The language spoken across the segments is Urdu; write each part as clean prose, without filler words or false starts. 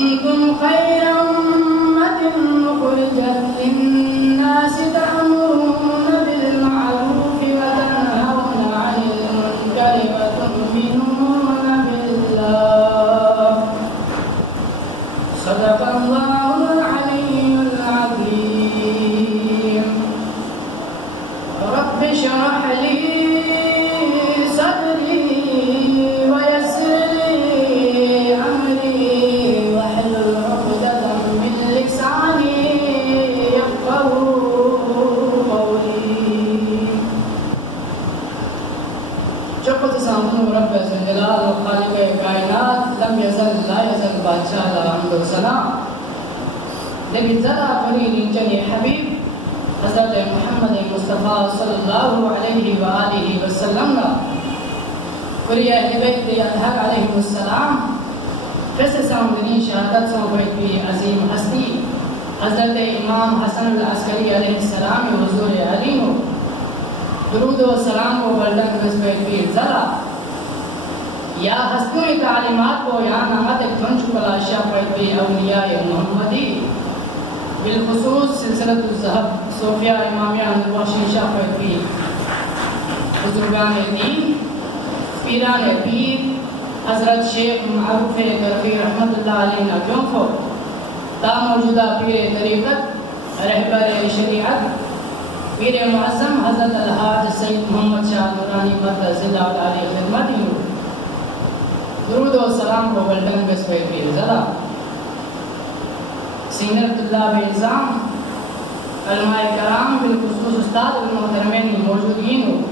كنتم خير أمة أخرجت للناس تأمرون بالمعروف وتنهون عن المنكر وتؤمنون بالله صدق الله العلي العظيم. رب اشرح لي صدري ويسر لي أمري واحلل عقدة من لساني يفقهوا قولي. جو خود سامنے رب ذوالجلال و خالق کائنات لم یزل لا یزل بادشاہ الحمد والثناء نبی ذرا فرید چلی حبیب حضرت محمد مصطفیٰ صلی اللہ علیہ وآلہ وسلم کلی اہل بیت اطہر علیہ السلام پس سامدنی شہادت سنبھیت بھی عظیم ہستی حضرت امام حسن العسکری علیہ السلام حضور علیم درود و سلام و بلند نسبت بھی ذرا یا ہستیوں تعلیمات کو یا نامت کنچ کلا شاپت بھی اولیاء محمدی بالخصوص سلسلۃ الذهب صوفیہ امامیہ نبوشی شاپت بھی بزرگان دین پیران پیر حضرت شیخ معروف کرفی رحمت اللہ علیہ ناکیوں کو تا موجودہ پیر طریقت رہبر شریعت پیر معظم حضرت الحاج سید محمد شاہ نورانی مرتضی اللہ علیہ خدمت درود و سلام کو بلڈنگ بسوئی پیر ذرا سینر طلاب اعظام علماء کرام بالخصوص استاد المحترمین موجودین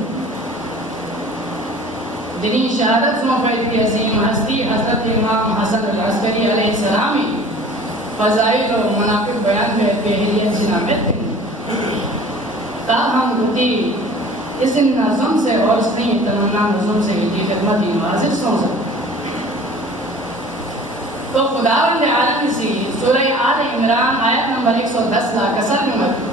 دینی شہادت سمفید کی عظیم ہستی حضرت امام حسن العسکری علیہ السلامی فضائل و مناقب بیان میں پہلیت جنامت تاہم گتی اس نظم سے اور اس نے تمنا نظم سے کی خدمت نوازر سن سکتا تو خداوند عالم سی سورہ آل عمران آیت نمبر 110 لا کسر نمت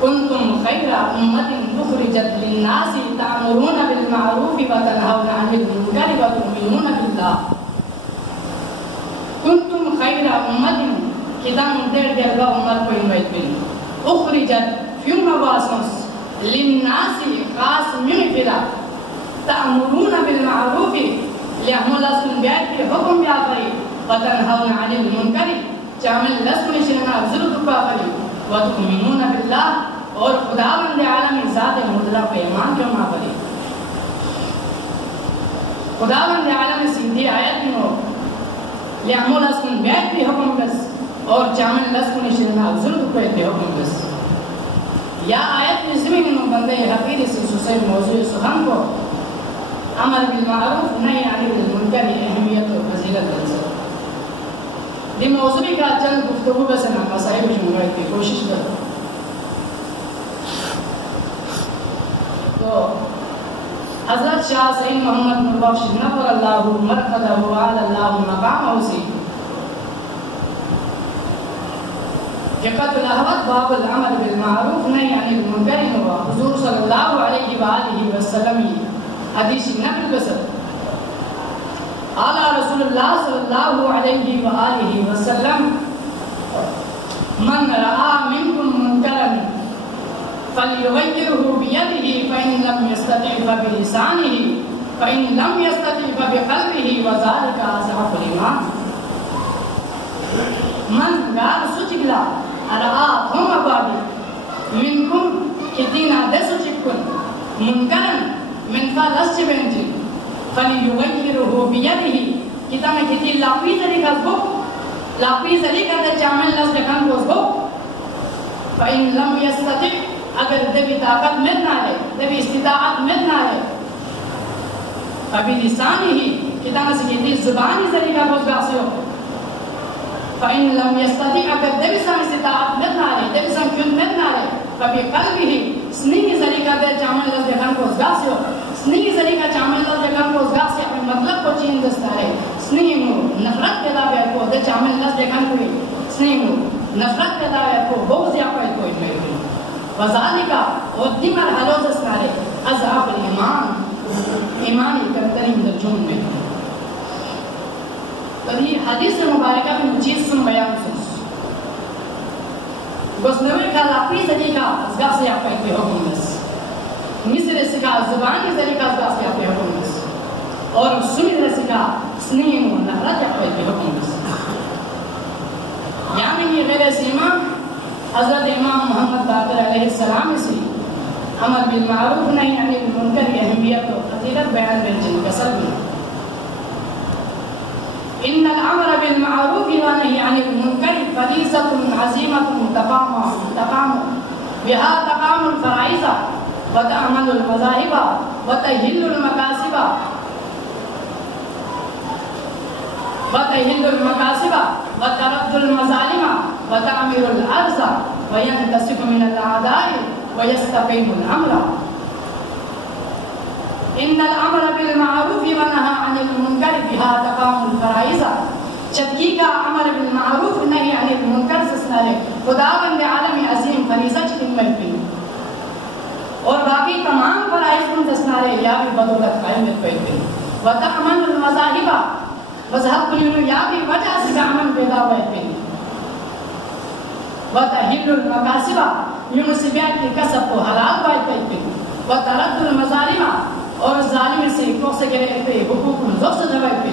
کنتم خیر امت اخرجت للناس تأمرون بالمعروف وتنهون عن المنکر وتؤمنون بالله کنتم خیر امت کتاب دیر گا امت کو انویت بین اخرجت فیوم باسمس للناس خاص من فدا تأمرون بالمعروف لہم لسن بیت کی حکم بیا کری وتنهون عن المنکر چامل لسن شرنا افضل دکا کری وتؤمنون باللہ اور خداوند عالم ذات مطلق پہ ایمان کیوں نہ کری خداوند عالم سیدھی آیت میں ہو لہم لسن بیت کی حکم بس اور چامل لسن شرنا افضل دکا پہ حکم بس یا آیت میں زمین میں بندے حقیر سے سسے موضوع سخن کو امر بالمعروف نہی عن المنکر اہمیت و فضیلت درسل دی موضوعی کا چند گفتگو بس نا مسائل جمعیت کی کوشش کرو تو حضرت شاہ سید محمد نوربخش نفر اللہ مرقدہ وعال اللہ مقام اوسی جقت الاحوت باب العمل بالمعروف نہی عن المنکر ہوا حضور صلی اللہ علیہ وآلہ وسلم حدیث نقل بسد اعلی رسول اللہ صلی اللہ علیہ وآلہ وسلم من رأى منکم منکرا فلیغیرہ بیدہ فإن لم يستطع فبلسانہ فإن لم يستطع فبقلبہ وذلك اضعف الایمان من گار سچگلا رأى ہم ابادی منکم کتینا دے سچکن منکرا من فالس بنجي فليغيره بيده كتاب كتي لاپی طریقہ کو لاپی طریقہ تے چامل لس دکان کو فإن لم يستطع اگر دبی طاقت مت نہ ہے دبی استطاعت مت نہ ہے فبلسانه کتاب سے کتي زبانی طریقہ کو گاسیو فإن لم يستطع اگر دبی سان استطاعت مت نہ ہے دبی سان کیوں مت نہ ہے فبقلبه سنی طریقہ تے چامل لس دکان کو گاسیو سنی طریقہ چامل لس دکان کو گاسیا اپنے مطلب کو چین دستا ہے سنی مو نفرت پیدا ہے کو دے چامل لس دکان کو سنی مو نفرت پیدا ہے کو بغض یا کوئی کوئی نہیں وذالک اور دی مرحلہ دستا ہے اضعف الایمان ایمان کمترین درجوں میں تو یہ حدیث مبارکہ میں چیز سن بیان سنس گوسنوی کا لاپی ذریعہ از گاہ سے آپ کے حکم دس مصر سکا زبان کے ذریعہ از گاہ سے آپ کے حکم دس اور سنی سکا سنیم و نفرت آپ کے حکم دس یعنی یہ غیر سیما حضرت امام محمد باقر علیہ السلام سے امر بالمعروف نہیں عن المنکر کی اہمیت و فضیلت بیان بن کا سب ان الامر بالمعروف والنهي عن المنکر فریضة عظیمة تقام بها تقام الفرائض وتعمل المذاهب وتهل المكاسب وترد المظالم وتعمر الارض وينتصف من الاعداء ويستقيم الامر ان الامر بالمعروف والنهي عن المنکر بها تقام الفرائض چتکی کا امر بالمعروف نهی عن المنکر سسنارے خداوند عالم عظیم فریضہ چکن میں بھی اور باقی تمام فرائض کو سسنارے یا بھی بدولت قائم میں بھی وتعمل المذاهب مذہب کو یا بھی وجہ سے امن پیدا ہوئے بھی وتحل المكاسب یونسبیات کی کسب کو حلال ہوئے بھی وترد المظالم اور ظالم سے کوس کرے پہ حقوق زوس جگہ پہ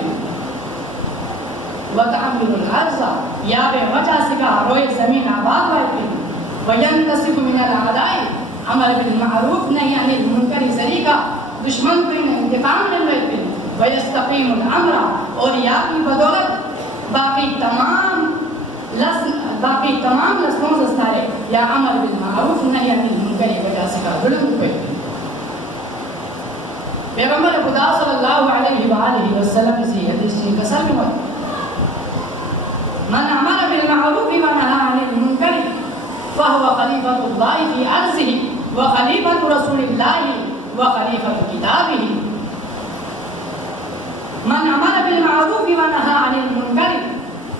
وتعمر الارض یا بے وجہ سے کا روئے زمین آباد ہوئے پہ وینتصف من الاعداء امر بالمعروف نہیں عن المنکر ذریعہ دشمن کو انتقام لینے پہ ویستقیم الامر اور یا کی بدولت باقی تمام لسنوں سے یا امر بالمعروف نہیں عن المنکر وجہ سے کا ظلم پہ پیغمبر خدا صلی اللہ علیہ وآلہ وسلم سے حدیث چین کا سر میں من امر بالمعروف ونهى عن المنکر فهو خلیفۃ اللہ فی ارضہ وخلیفۃ رسول اللہ وخلیفۃ کتابہ من امر بالمعروف ونهى عن المنکر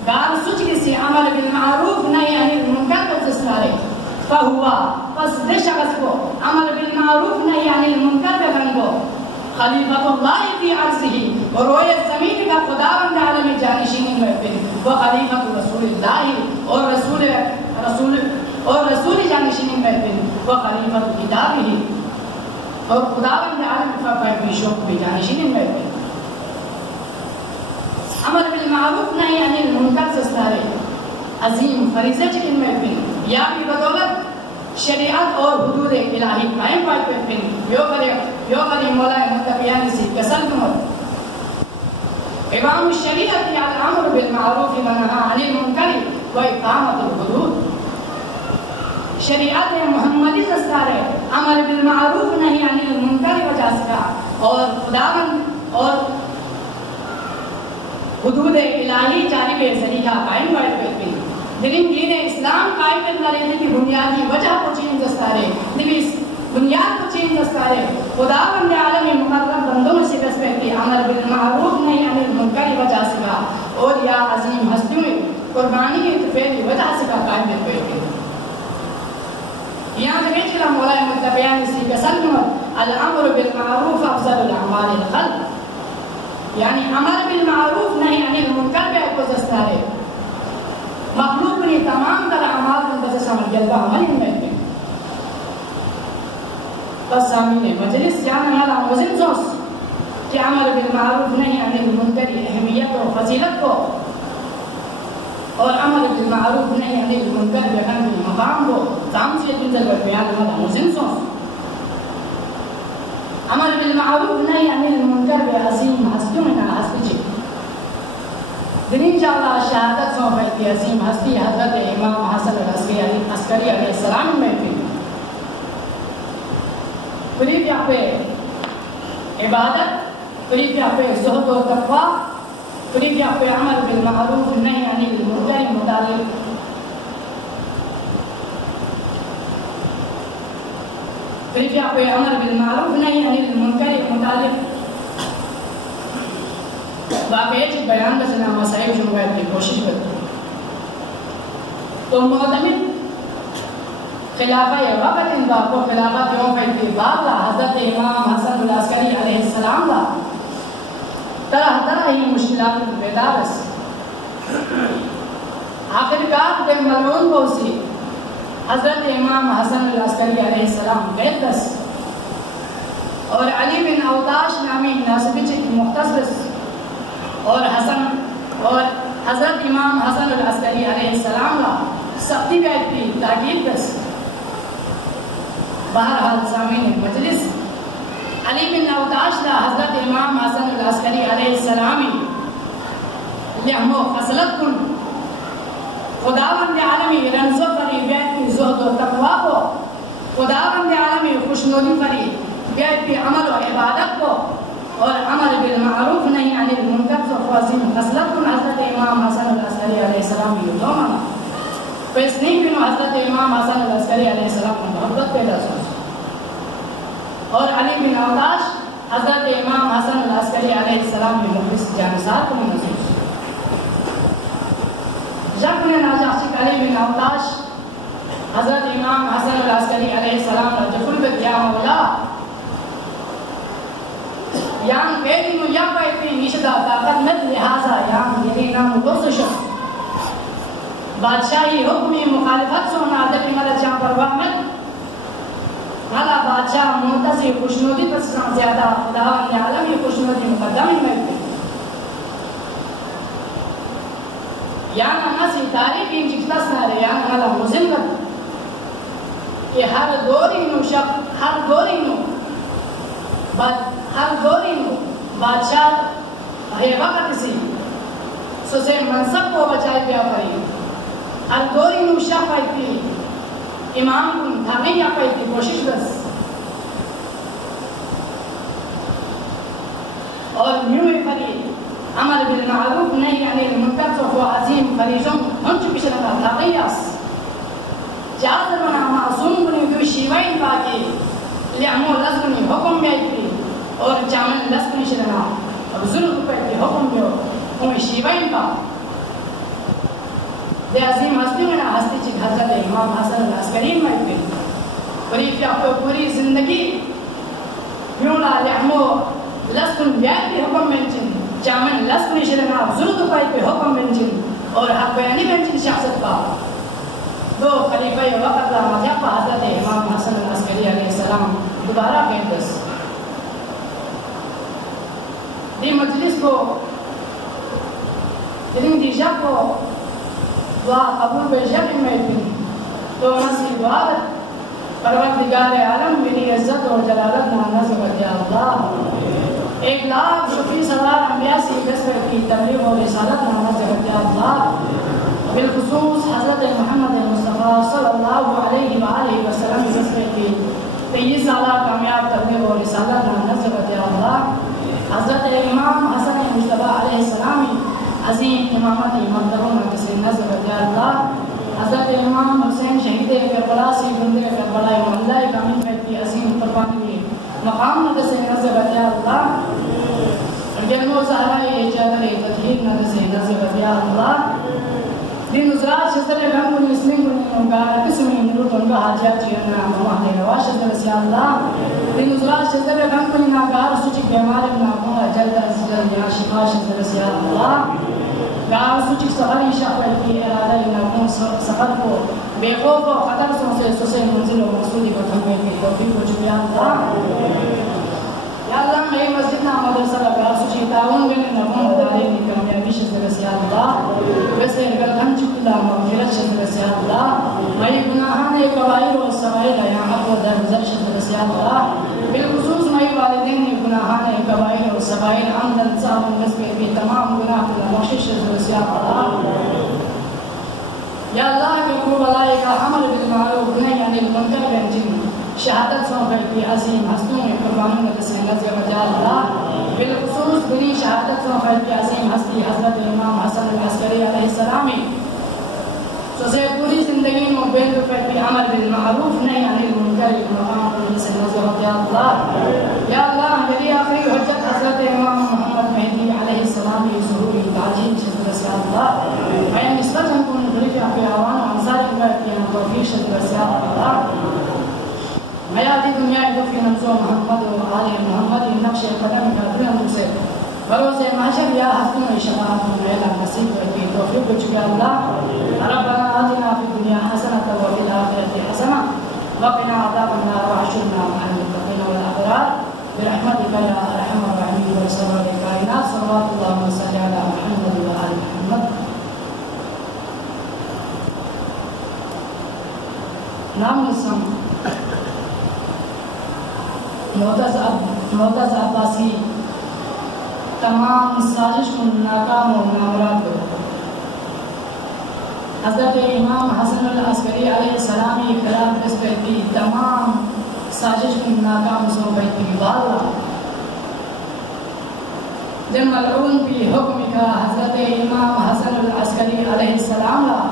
گار سچ کسی امر بالمعروف نهی عن المنکر کو تسنارے فهو پس دے شخص کو امر بالمعروف نهی عن المنکر پہ بنگو خلیفۃ اللہ فی ارضہ اور روئے زمین کا خداوند عالم جانشینی میں پہ وہ خلیفۃ رسول اللہ اور رسول جانشینی میں پہ وہ خلیفۃ کتابہ اور خداوند عالم کا پہ شوق بھی جانشینی میں پہ امر بالمعروف نہیں عن المنکر سسنارے عظیم فریضہ چکن میں پہ یا بھی بدولت شریعت اور حدود الہی قائم پائے پہ پھر یو کری مولا متقیانی سی کسل کمت امام الشریعت یا الامر بالمعروف ونہا عن المنکر و اقامت الحدود شریعت محمدی سستارے امر بالمعروف نہیں عن المنکر وجہ سکا اور خداوند اور حدود الہی جانب ذریعہ قائم پائے پہ پھر دین اسلام قائم کرنا رہنے کی بنیادی وجہ کو چینج دستارے بنیاد کو چینج دستارے خداوند عالم مقرب بندوں میں سے دست پہتی امر بالمعروف نہیں عن المنکر وجہ سے کا اور یا عظیم ہستیوں میں قربانی کی اتفاقی وجہ سے کا قائم کر پہتی یہاں تک چلا مولا متبیان اسی کا سلمت الامر بالمعروف افضل الاعمال الخلق یعنی امر بالمعروف نہیں عن المنکر پہ کو دستارے مخلوق نے تمام در اعمال میں بس سمجھ جلوہ عملی میں پہ بس سامین مجلس جانا والا مزن سوس کہ عمل بالمعروف نہیں عن المنکر اہمیت و فضیلت کو اور عمل بالمعروف نہیں عن المنکر بیان کے مقام کو تامسیت انزل پر بیان والا مزن سوس عمل بالمعروف نہیں عن المنکر بے عظیم ہستیوں میں نہ ہستی چی دن انشاءاللہ شہادت سو پہتی عظیم ہستی حضرت امام حسن عسکری علیہ السلام میں بھی قریب یہاں پہ عبادت قریب یہاں پہ زہد و تقوی قریب یہاں پہ عمل بالمعروف نہیں عن المنکر متعلق قریب یہاں پہ عمل بالمعروف نہیں عن المنکر متعلق واقعی چیز بیان بسنا مسائل جمعیت کی کوشش کرتے ہیں تو معتمد خلافہ وقت ان باپ و خلافت یوم فیدی باب لا حضرت امام حسن العسکری علیہ السلام لا طرح طرح ہی مشکلات بیدارس آخرکار بے ملعون پوسی حضرت امام حسن العسکری علیہ السلام بیدس اور علی بن اوتاش نامی ناسبی چک مختص اور حضرت امام حسن العسکری علیہ السلام لا سختی بیت بھی تاکید دس. بہرحال سامعین مجلس علی بن اوتاش لا حضرت امام حسن العسکری علیہ السلامی لہمو خصلت کن خداوند عالمی رنزو فری بیت کی زہد و تقوی کو خداوند عالمی خوشنودی فری بیت کی عمل و عبادت کو اور امر بالمعروف نہیں عن المنکر و خوازین خصلت کن حضرت امام حسن العسکری علیہ السلام یہ دو مانا پیس نہیں بینو حضرت امام حسن العسکری علیہ السلام کو محبت پیدا سوچ اور علی بن اوتاش حضرت امام حسن العسکری علیہ السلام کی مخلص جانسات کو نصیب جب نے ناجاشک علی بن اوتاش حضرت امام حسن العسکری علیہ السلام کا جفل بت یا مولا یان پیدی نو یا پیدی نیشدہ طاقت مت لحاظا یان یعنی نام گرسشن بادشاہی حکمی مخالفت سونا عدقی مدد جان پر وحمد حالا بادشاہ منتظر خوشنودی پر زیادہ خداوند عالمی خوشنودی مقدمی میں یانا نسی تاریخی انجکتا سنارے یانا مالا مزم کر کہ ہر دوری نو بادشاہ ہے وقت سی سسے منصب کو بچائی پیا پری ہر دوری نو شاہ پائی تھی امام کن تھامی یا پائی تھی کوشش بس اور میوے پری امر بالمعروف نہیں عن المنکر و عظیم فریضوں ہم چکی شرکا تھاقیاس جادر منا معصوم بنی دوی شیوائن باقی لیعمو لزبنی حکم بیائی تھی اور جامن لزبنی شرکا اب ظلم پہتی حکم بیو ہمیں شیوائن با دے عظیم ہستی میں ہستی چک حضرت امام حسن العسکری میں بھی قریب آپ کو پوری زندگی بیولا لیعمو لزبن بیائی تھی حکم منچن جامن لزبنی شرکا ظلم پہتی حکم منچن اور حق بیانی منچن شخصت با دو خلیفہ وقت لا مذہب حضرت امام حسن العسکری علیہ السلام دوبارہ بیدس دی مجلس کو دلنگ دی جب کو دعا قبول بے جب میں بھی تو نسی دعا پروردگار عالم میری عزت اور جلالت نازل کرتے اللہ 1,20,000 انبیاء سے بسر کی تبلیغ اور رسالت نازل کرتے اللہ بالخصوص حضرت محمد مصطفیٰ صلی اللہ علیہ وآلہ وسلم بسر کی 23 سالہ کامیاب تبلیغ اور رسالت نازل کرتے اللہ حضرت امام حسن مصطفیٰ علیہ السلام عظیم امامت مرتبہ کسی نظر کرتے اللہ حضرت امام حسین شہید کربلا سی بندے کربلا محلہ کامل فیدی عظیم قربانی کی مقام کسی نظر کرتے اللہ جنو زہرائی چادر تطہیر کسی نظر کرتے اللہ دین نظرات شزر غم کنی اسلام کنی مگار قسمی نروت انگا حاجات چیرنا مماہدے رواش شزر سی اللہ دین نظرات شزر غم کنی ناگار سوچک بیمار ابن آموہ جلد از جلد یا شفا شزر سی اللہ گار سوچک سفری شفر کی ارادہ ابن آموہ سفر کو بے خوف و خطر سے سسے منزل و مقصودی کو تھمے کی توفیق کو چکے اللہ یا اللہ میں مسجد نا مدرسہ لگا سوچی تعاون گنے نبون دارے کی کامیابی شزر سی اللہ ویسے اگر ہم چکلا مغفرت شزر سی اللہ میں گناہان کبائر و سوائر یا حق و درگزر شزر سی اللہ بالخصوص میں والدین گناہان کبائر و سوائر عمدن صاحب نسبت بھی تمام گناہ کو بخشش شزر سی اللہ یا اللہ کے قرب علائی کا عمل بالمعروف نہیں یعنی المنکر بینجن شہادت سونپے کی عظیم ہستوں میں قربانوں نے کسی نظر بجا اللہ بالخصوص بنی شہادت سونپے کی عظیم ہستی حضرت امام حسن العسکری علیہ السلامی سوسے پوری زندگی میں بین روپے کی عمل بالمعروف نہیں عن المنکر مقام کو کسی نظر بجا اللہ یا اللہ میری آخری حجت حضرت امام محمد مہدی علیہ السلامی ظہوری تعجیل شکر سے اللہ میں نسبت ہم کو نظریف اپنے آوان و انصار اکبر کی ہم توفیق شکر سے اللہ میادی دنیا دفی نمزو محمد و آل محمد نقش قدم کا دل ہم سے بروز محشر یا حسن شفاعت میلا نصیب کی توفیق چکے اللہ. ربنا آتنا فی الدنیا حسنة وفی الآخرة حسنة وقنا عذاب النار واحشرنا مع المتقین والابرار برحمتك یا ارحم الراحمین وسرور الکائنات. صلوات اللہ وسلم علی محمد وآل محمد. نام نسم معتز عباسی تمام سازش کو ناکام و نامراد کرو. حضرت امام حسن العسکری علیہ السلام کی خلاف نسبتی تمام سازش کو ناکام سو بیتی والا جن ملعون بھی حکم کا حضرت امام حسن العسکری علیہ السلام لا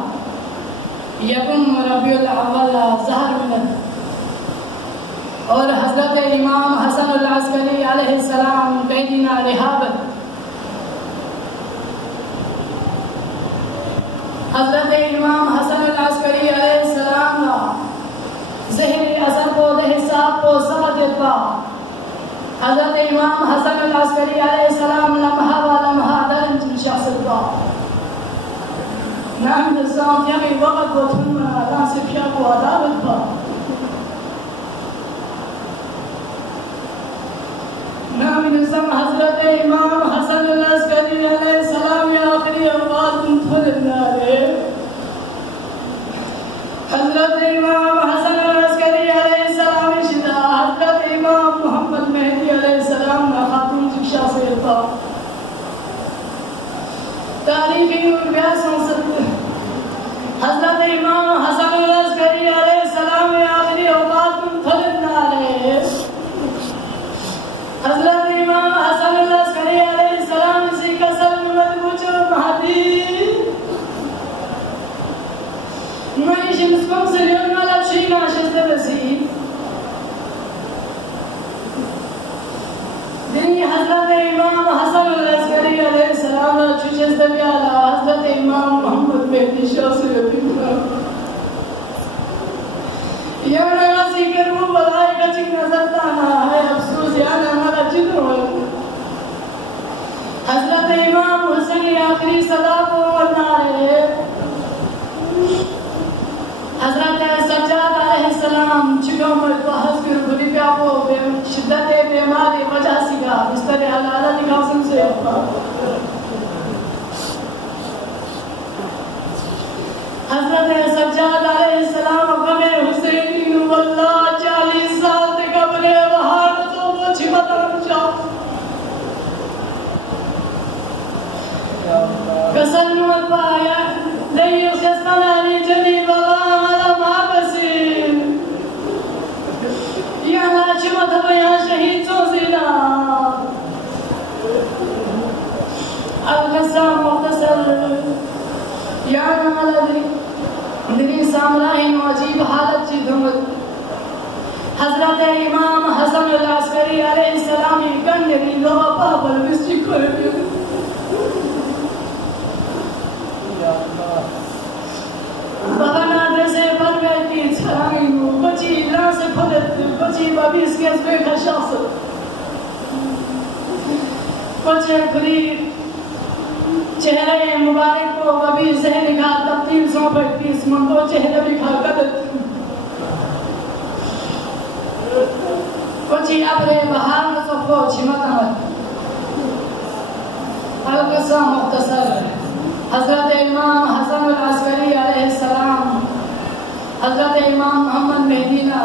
یکم ربیع الاول ظہر منت اور حضرت امام حسن العسکری علیہ السلام قیدینا رہابت حضرت امام حسن العسکری علیہ السلام ذہن اثر کو دہ صاحب کو سمجھ پا. حضرت امام حسن العسکری علیہ السلام لمحہ و لمحہ درن شخص پا نام نظام یمی وقت کو تھنما اللہ سے پیا کو عدالت پا. نام نظام حضرت امام حسن العسکری علیہ السلام یا آخری آواز انتظرنا لے. حضرت امام حسن العسکری علیہ السلام شدہ حضرت امام محمد مہدی علیہ السلام نا خاتون جکشا سے ارتا تاریخی نور بیاسوں ست حضرت امام حسن العسکری علیہ السلام یا آخری آواز انتظرنا لے. حضرت امام حسن العسکری علیہ السلام اسی کسل مدبوچ مہدی معیش نسکم سے لیون والا چینا شست بسی دنی حضرت امام حسن العسکری علیہ السلام چوچست بیالا حضرت امام محمد مہدی شاہ سے رفیقہ یا نغاسی کرمو بلائی کا چک نظر تانا ہے افسوس یا نمارا جن ہوئے. حضرت امام حسن آخری صدا کو ورنارے حضرت سجاد علیہ السلام چکوں میں بحث کر بری پیا کو شدت بیماری وجہ سگا بستر حلالہ نکاسم سے اپنا. حضرت سجاد علیہ السلام غم حسینی واللہ 40 سال تے قبر بہار تو وہ چھمت رمشا کسل نمت پایا لیو سستانانی جنی بابا ہمارا ماں بسیر یہاں چھمت بیاں شہید سو زینا. القصہ مختصر یہاں ملدی دلی سامرائن و عجیب حالت چی دھمت حضرت امام حسن العسکری علیہ السلامی گنگری لوہ پاپل بسچی کھوئے بیو. بابا نادر سے پرویتی چھرائنو بچی لان سے پھلت بچی بابیس کے اس بے خشاص بچے کھلی چہرے مبارک کو ابھی ذہن کا تبدیل سو پھٹیس من کو چہرے بھی کھا قدت کچھی ابرے بہار نصفو چھمت آمد. القصہ مختصر حضرت امام حسن العسکری علیہ السلام حضرت امام محمد مہدینا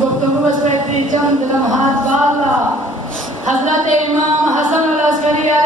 گفتگو بسویتی چند لمحات بالا حضرت امام حسن العسکری علیہ